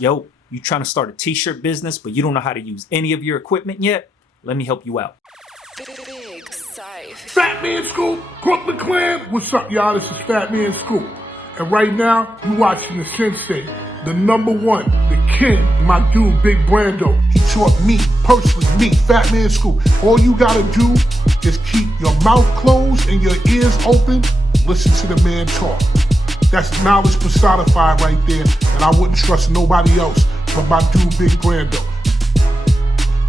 Yo, you trying to start a t-shirt business, but you don't know how to use any of your equipment yet? Let me help you out. Fat Man Scoop, Brooklyn Clan. What's up, y'all? This is Fat Man Scoop. And right now, you watching the sensei, the number one, the king, my dude, Big Brando. He taught me, personally, me, Fat Man Scoop. All you gotta do is keep your mouth closed and your ears open. Listen to the man talk. That's knowledge personified right there, and I wouldn't trust nobody else but my dude, Big Brando.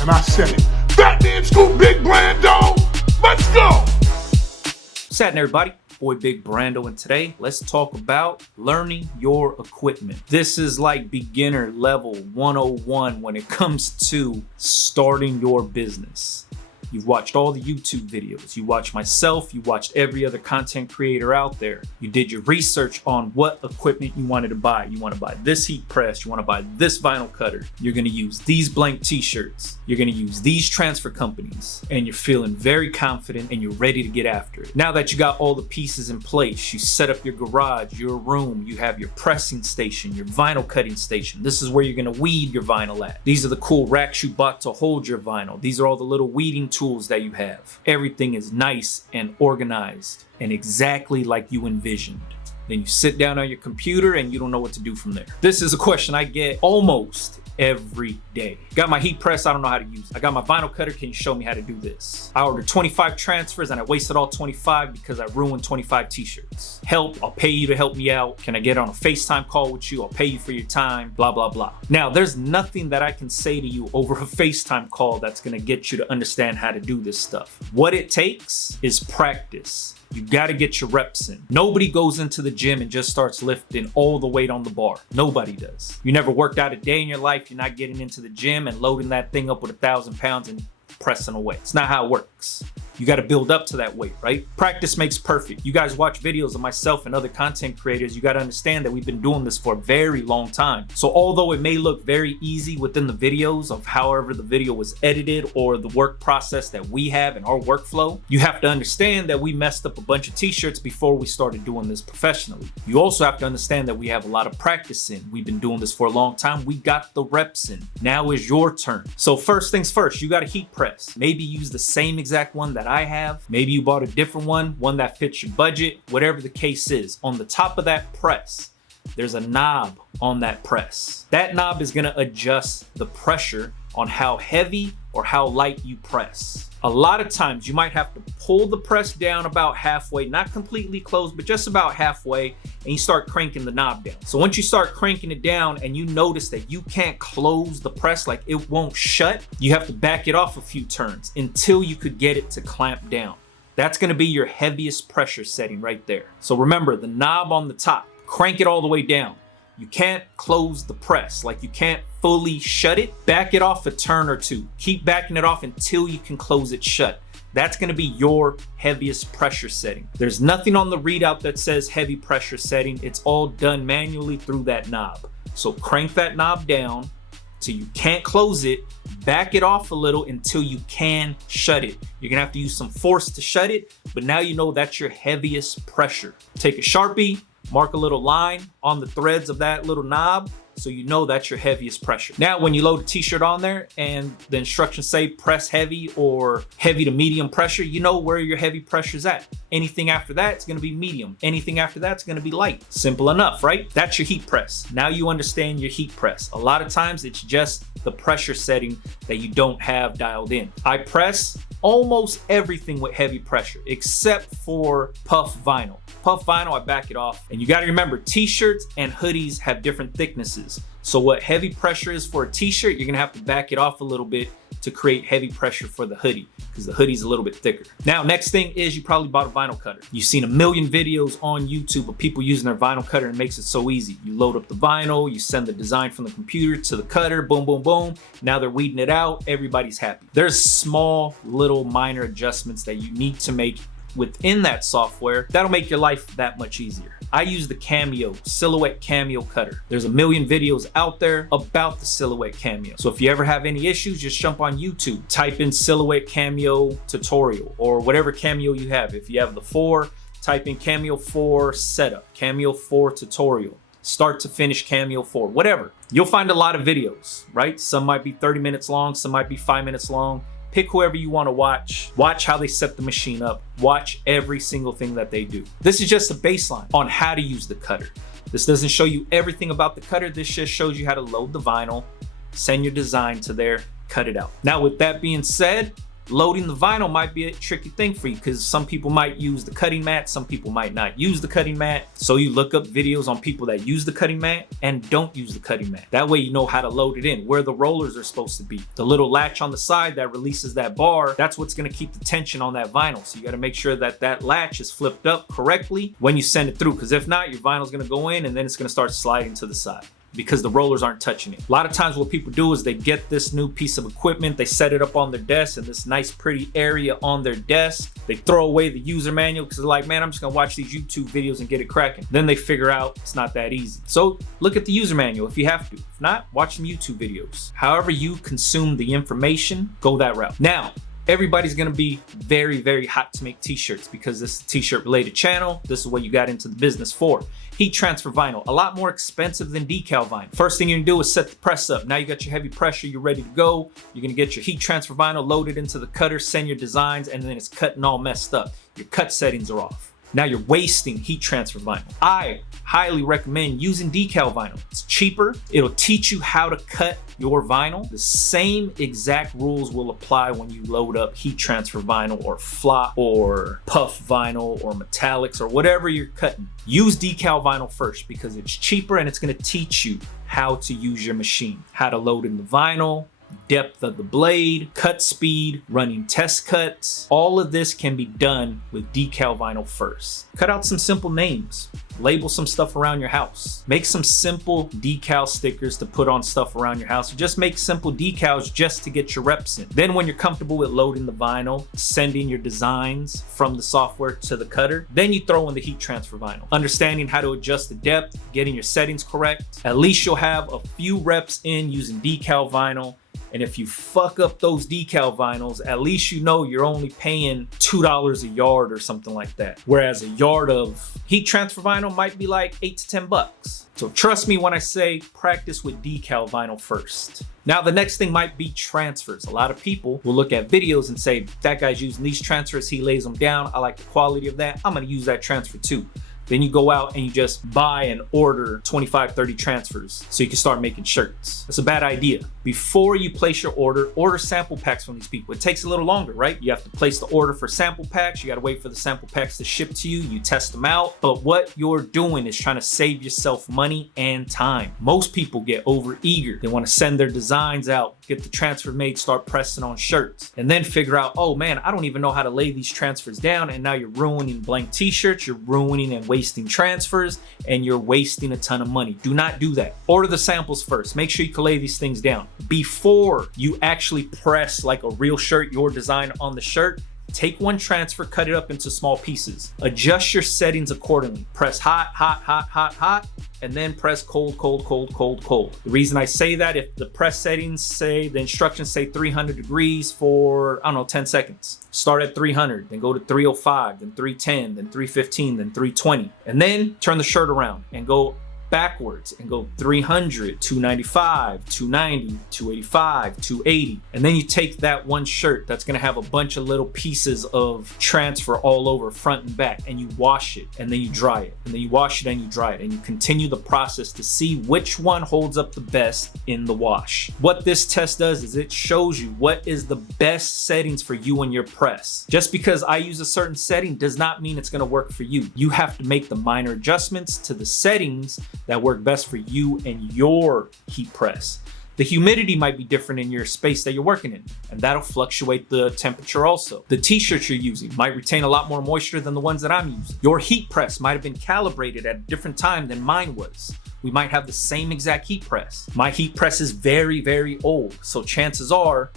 And I said it. Fat Man Scoop, Big Brando. Let's go! What's happening, everybody? Boy Big Brando, and today let's talk about learning your equipment. This is like beginner level 101 when it comes to starting your business. You've watched all the YouTube videos, you watched myself, you watched every other content creator out there. You did your research on what equipment you wanted to buy. You want to buy this heat press, you want to buy this vinyl cutter, you're going to use these blank t-shirts, you're going to use these transfer companies, and you're feeling very confident and you're ready to get after it. Now that you got all the pieces in place, you set up your garage, your room, you have your pressing station, your vinyl cutting station. This is where you're going to weed your vinyl at. These are the cool racks you bought to hold your vinyl. These are all the little weeding tools that you have. Everything is nice and organized and exactly like you envisioned. Then you sit down on your computer and you don't know what to do from there. This is a question I get almost every day. Got my heat press, I don't know how to use it. I got my vinyl cutter, can you show me how to do this? I ordered 25 transfers and I wasted all 25 because I ruined 25 t-shirts. Help, I'll pay you to help me out. Can I get on a FaceTime call with you? I'll pay you for your time, blah, blah, blah. Now, there's nothing that I can say to you over a FaceTime call that's gonna get you to understand how to do this stuff. What it takes is practice. You gotta get your reps in. Nobody goes into the gym and just starts lifting all the weight on the bar. Nobody does. You never worked out a day in your life. You're not getting into the gym and loading that thing up with 1,000 pounds and pressing away. It's not how it works. You got to build up to that weight, right? Practice makes perfect. You guys watch videos of myself and other content creators, you got to understand that we've been doing this for a very long time. So although it may look very easy within the videos of however the video was edited or the work process that we have in our workflow, you have to understand that we messed up a bunch of t-shirts before we started doing this professionally. You also have to understand that we have a lot of practice in. We've been doing this for a long time. We got the reps in. Now is your turn. So first things first, you got a heat press. Maybe use the same exact one that I have. Maybe you bought a different one that fits your budget, whatever the case is. On the top of that press, there's a knob on that press. That knob is gonna adjust the pressure on how heavy or how light you press. A lot of times you might have to pull the press down about halfway, not completely closed, but just about halfway, and you start cranking the knob down. So once you start cranking it down and you notice that you can't close the press, like it won't shut, you have to back it off a few turns until you could get it to clamp down. That's gonna be your heaviest pressure setting right there. So remember, the knob on the top, crank it all the way down. You can't close the press, like you can't fully shut it. Back it off a turn or two. Keep backing it off until you can close it shut. That's gonna be your heaviest pressure setting. There's nothing on the readout that says heavy pressure setting. It's all done manually through that knob. So crank that knob down till you can't close it. Back it off a little until you can shut it. You're gonna have to use some force to shut it, but now you know that's your heaviest pressure. Take a Sharpie, mark a little line on the threads of that little knob so you know that's your heaviest pressure. Now, when you load a t-shirt on there and the instructions say press heavy or heavy to medium pressure, you know where your heavy pressure is at. Anything after that, it's gonna be medium. Anything after that, it's gonna be light. Simple enough, right? That's your heat press. Now you understand your heat press. A lot of times it's just the pressure setting that you don't have dialed in. I press almost everything with heavy pressure except for puff vinyl. Puff vinyl, I back it off. And you gotta remember, t-shirts and hoodies have different thicknesses. So what heavy pressure is for a t-shirt, you're gonna have to back it off a little bit to create heavy pressure for the hoodie, because the hoodie's a little bit thicker. Now, next thing is you probably bought a vinyl cutter. You've seen a million videos on YouTube of people using their vinyl cutter, and it makes it so easy. You load up the vinyl, you send the design from the computer to the cutter, boom, boom, boom. Now they're weeding it out, everybody's happy. There's small, little minor adjustments that you need to make within that software that'll make your life that much easier. I use the Cameo, Silhouette Cameo cutter. There's a million videos out there about the Silhouette Cameo. So if you ever have any issues, just jump on YouTube, type in Silhouette Cameo tutorial or whatever Cameo you have. If you have the 4, type in Cameo 4 setup, Cameo 4 tutorial. start to finish Cameo 4, whatever. You'll find a lot of videos, right? Some might be 30 minutes long, some might be 5 minutes long. Pick whoever you want to watch. Watch how they set the machine up. Watch every single thing that they do. This is just a baseline on how to use the cutter. This doesn't show you everything about the cutter. This just shows you how to load the vinyl, send your design to there, cut it out. Now, with that being said, loading the vinyl might be a tricky thing for you because some people might use the cutting mat, some people might not use the cutting mat. So you look up videos on people that use the cutting mat and don't use the cutting mat. That way you know how to load it in, where the rollers are supposed to be. The little latch on the side that releases that bar, that's what's gonna keep the tension on that vinyl. So you gotta make sure that that latch is flipped up correctly when you send it through, because if not, your vinyl's gonna go in and then it's gonna start sliding to the side, because the rollers aren't touching it. A lot of times what people do is they get this new piece of equipment, they set it up on their desk in this nice pretty area on their desk. They throw away the user manual because they're like, man, I'm just gonna watch these YouTube videos and get it cracking. Then they figure out it's not that easy. So look at the user manual if you have to. If not, watch some YouTube videos. However you consume the information, go that route. Now, everybody's gonna be very, very hot to make t-shirts because this is a t-shirt related channel. This is what you got into the business for. Heat transfer vinyl, a lot more expensive than decal vinyl. First thing you're gonna do is set the press up. Now you got your heavy pressure, you're ready to go. You're gonna get your heat transfer vinyl loaded into the cutter, send your designs, and then it's cutting all messed up. Your cut settings are off. Now you're wasting heat transfer vinyl. I highly recommend using decal vinyl. It's cheaper. It'll teach you how to cut your vinyl. The same exact rules will apply when you load up heat transfer vinyl or flop or puff vinyl or metallics or whatever you're cutting. Use decal vinyl first because it's cheaper and it's gonna teach you how to use your machine, how to load in the vinyl, depth of the blade, cut speed, running test cuts. All of this can be done with decal vinyl first. Cut out some simple names. Label some stuff around your house. Make some simple decal stickers to put on stuff around your house. Or just make simple decals just to get your reps in. Then when you're comfortable with loading the vinyl, sending your designs from the software to the cutter, then you throw in the heat transfer vinyl. Understanding how to adjust the depth, getting your settings correct. At least you'll have a few reps in using decal vinyl. And if you fuck up those decal vinyls, at least you know you're only paying $2 a yard or something like that. Whereas a yard of heat transfer vinyl might be like $8 to $10. So trust me when I say practice with decal vinyl first. Now the next thing might be transfers. A lot of people will look at videos and say, that guy's using these transfers, he lays them down, I like the quality of that, I'm gonna use that transfer too. Then you go out and you just buy and order 25, 30 transfers so you can start making shirts. That's a bad idea. Before you place your order sample packs from these people. It takes a little longer, right? You have to place the order for sample packs. You gotta wait for the sample packs to ship to you. You test them out. But what you're doing is trying to save yourself money and time. Most people get over eager. They wanna send their designs out, get the transfer made, start pressing on shirts, and then figure out, oh man, I don't even know how to lay these transfers down. And now you're ruining blank t-shirts, you're ruining and wasting transfers, and you're wasting a ton of money. Do not do that. Order the samples first. Make sure you can lay these things down. Before you actually press like a real shirt, your design on the shirt, take one transfer, cut it up into small pieces. Adjust your settings accordingly. Press hot, hot, hot, hot, hot, and then press cold, cold, cold, cold, cold. The reason I say that, if the press settings say, the instructions say 300 degrees for, I don't know, 10 seconds. Start at 300, then go to 305, then 310, then 315, then 320. And then turn the shirt around and go backwards and go 300, 295, 290, 285, 280. And then you take that one shirt that's gonna have a bunch of little pieces of transfer all over front and back, and you wash it, and then you dry it, and then you wash it and you dry it, and you continue the process to see which one holds up the best in the wash. What this test does is it shows you what is the best settings for you and your press. Just because I use a certain setting does not mean it's gonna work for you. You have to make the minor adjustments to the settings that work best for you and your heat press. The humidity might be different in your space that you're working in, and that'll fluctuate the temperature also. The t-shirts you're using might retain a lot more moisture than the ones that I'm using. Your heat press might have been calibrated at a different time than mine was. We might have the same exact heat press. My heat press is very, very old, so chances are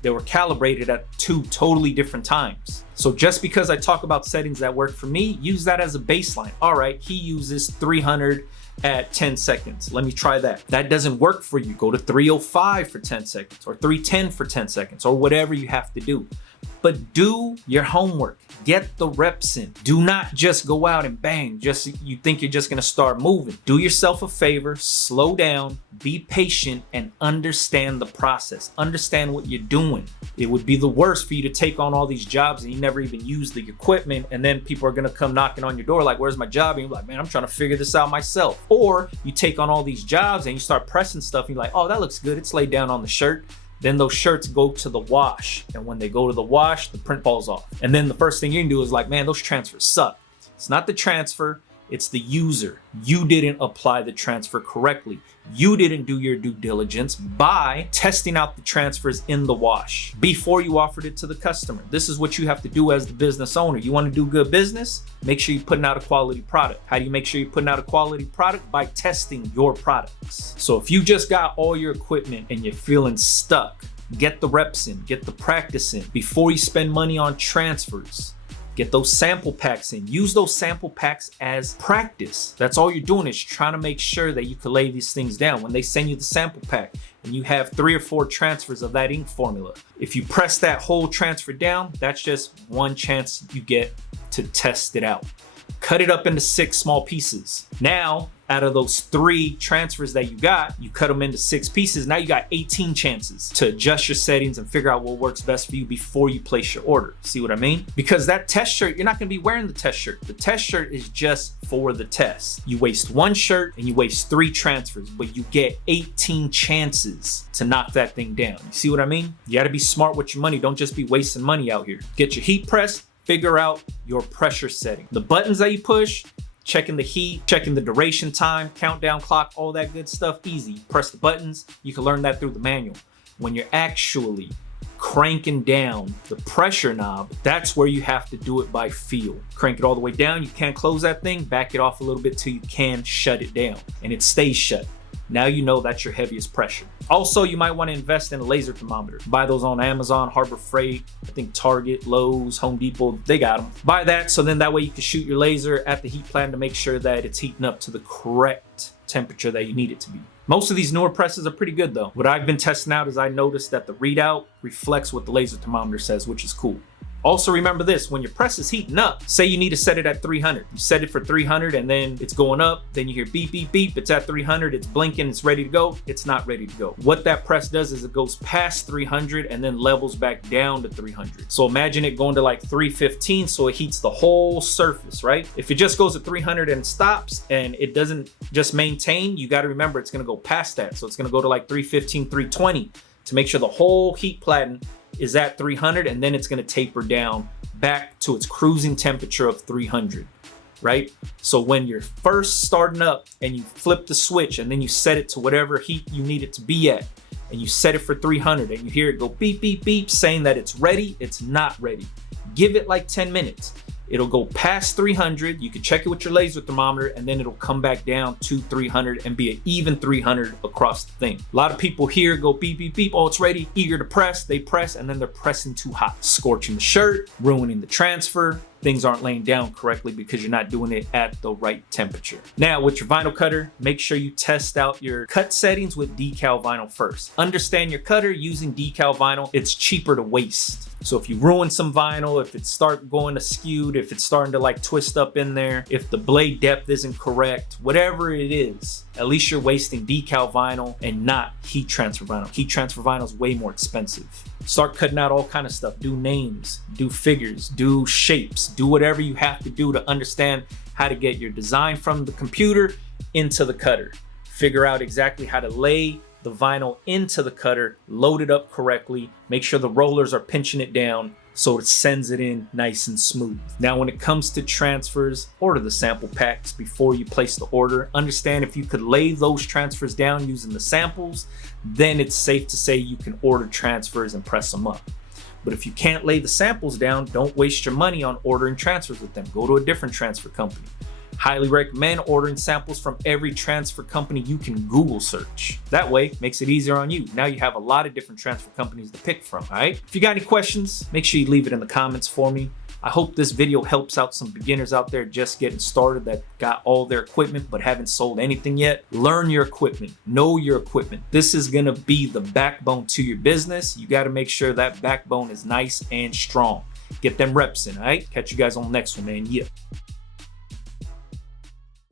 they were calibrated at 2 totally different times. So just because I talk about settings that work for me, use that as a baseline. All right, he uses 300 at 10 seconds. Let me try that. That doesn't work for you. Go to 305 for 10 seconds or 310 for 10 seconds or whatever you have to do. But do your homework. Get the reps in. Do not just go out and bang, just you think you're just gonna start moving. Do yourself a favor, slow down, be patient, and understand the process. Understand what you're doing. It would be the worst for you to take on all these jobs and you never even use the equipment, and then people are gonna come knocking on your door like, where's my job? And you're like, man, I'm trying to figure this out myself. Or you take on all these jobs and you start pressing stuff and you're like, oh, that looks good. It's laid down on the shirt. Then those shirts go to the wash. And when they go to the wash, the print falls off. And then the first thing you can do is like, man, those transfers suck. It's not the transfer, it's the user. You didn't apply the transfer correctly. You didn't do your due diligence by testing out the transfers in the wash before you offered it to the customer. This is what you have to do as the business owner. You want to do good business? Make sure you're putting out a quality product. How do you make sure you're putting out a quality product? By testing your products. So if you just got all your equipment and you're feeling stuck, get the reps in, get the practice in before you spend money on transfers. Get those sample packs in. Use those sample packs as practice. That's all you're doing, is trying to make sure that you can lay these things down. When they send you the sample pack and you have 3 or 4 transfers of that ink formula, if you press that whole transfer down, that's just one chance you get to test it out. Cut it up into 6 small pieces. Now, out of those 3 transfers that you got, you cut them into 6 pieces. Now you got 18 chances to adjust your settings and figure out what works best for you before you place your order. See what I mean? Because that test shirt, you're not gonna be wearing the test shirt. The test shirt is just for the test. You waste 1 shirt and you waste 3 transfers, but you get 18 chances to knock that thing down. You see what I mean? You gotta be smart with your money. Don't just be wasting money out here. Get your heat press, figure out your pressure setting. The buttons that you push, checking the heat, checking the duration time, countdown clock, all that good stuff, easy. Press the buttons. You can learn that through the manual. When you're actually cranking down the pressure knob, that's where you have to do it by feel. Crank it all the way down. You can't close that thing. Back it off a little bit till you can shut it down, and it stays shut. Now you know that's your heaviest pressure. Also, you might want to invest in a laser thermometer. Buy those on Amazon, Harbor Freight, I think Target, Lowe's, Home Depot, they got them. Buy that, so then that way you can shoot your laser at the heat plan to make sure that it's heating up to the correct temperature that you need it to be. Most of these newer presses are pretty good though. What I've been testing out is I noticed that the readout reflects what the laser thermometer says, which is cool. Also remember this, when your press is heating up, say you need to set it at 300. You set it for 300 and then it's going up, then you hear beep, beep, beep, it's at 300, it's blinking, it's ready to go. It's not ready to go. What that press does is it goes past 300 and then levels back down to 300. So imagine it going to like 315, so it heats the whole surface, right? If it just goes to 300 and stops and it doesn't just maintain, you gotta remember it's gonna go past that. So it's gonna go to like 315, 320 to make sure the whole heat platen is at 300, and then it's gonna taper down back to its cruising temperature of 300, right? So when you're first starting up and you flip the switch and then you set it to whatever heat you need it to be at, and you set it for 300 and you hear it go beep, beep, beep, saying that it's ready, it's not ready. Give it like 10 minutes. It'll go past 300. You can check it with your laser thermometer, and then it'll come back down to 300 and be an even 300 across the thing. A lot of people here go beep, beep, beep. Oh, it's ready, eager to press. They press, and then they're pressing too hot, scorching the shirt, ruining the transfer. Things aren't laying down correctly because you're not doing it at the right temperature. Now, with your vinyl cutter, make sure you test out your cut settings with decal vinyl first. Understand your cutter using decal vinyl. It's cheaper to waste. So if you ruin some vinyl, if it start going askewed, if it's starting to like twist up in there, if the blade depth isn't correct, whatever it is, at least you're wasting decal vinyl and not heat transfer vinyl. Heat transfer vinyl is way more expensive. Start cutting out all kind of stuff. Do names, do figures, do shapes, do whatever you have to do to understand how to get your design from the computer into the cutter. Figure out exactly how to lay the vinyl into the cutter, load it up correctly, make sure the rollers are pinching it down so it sends it in nice and smooth. Now, when it comes to transfers, order the sample packs before you place the order. Understand if you could lay those transfers down using the samples, then it's safe to say you can order transfers and press them up. But if you can't lay the samples down, don't waste your money on ordering transfers with them. Go to a different transfer company. Highly recommend ordering samples from every transfer company you can Google search. That way, makes it easier on you. Now you have a lot of different transfer companies to pick from, all right? If you got any questions, make sure you leave it in the comments for me. I hope this video helps out some beginners out there just getting started that got all their equipment but haven't sold anything yet. Learn your equipment, know your equipment. This is gonna be the backbone to your business. You gotta make sure that backbone is nice and strong. Get them reps in, all right? Catch you guys on the next one, man. Yeah.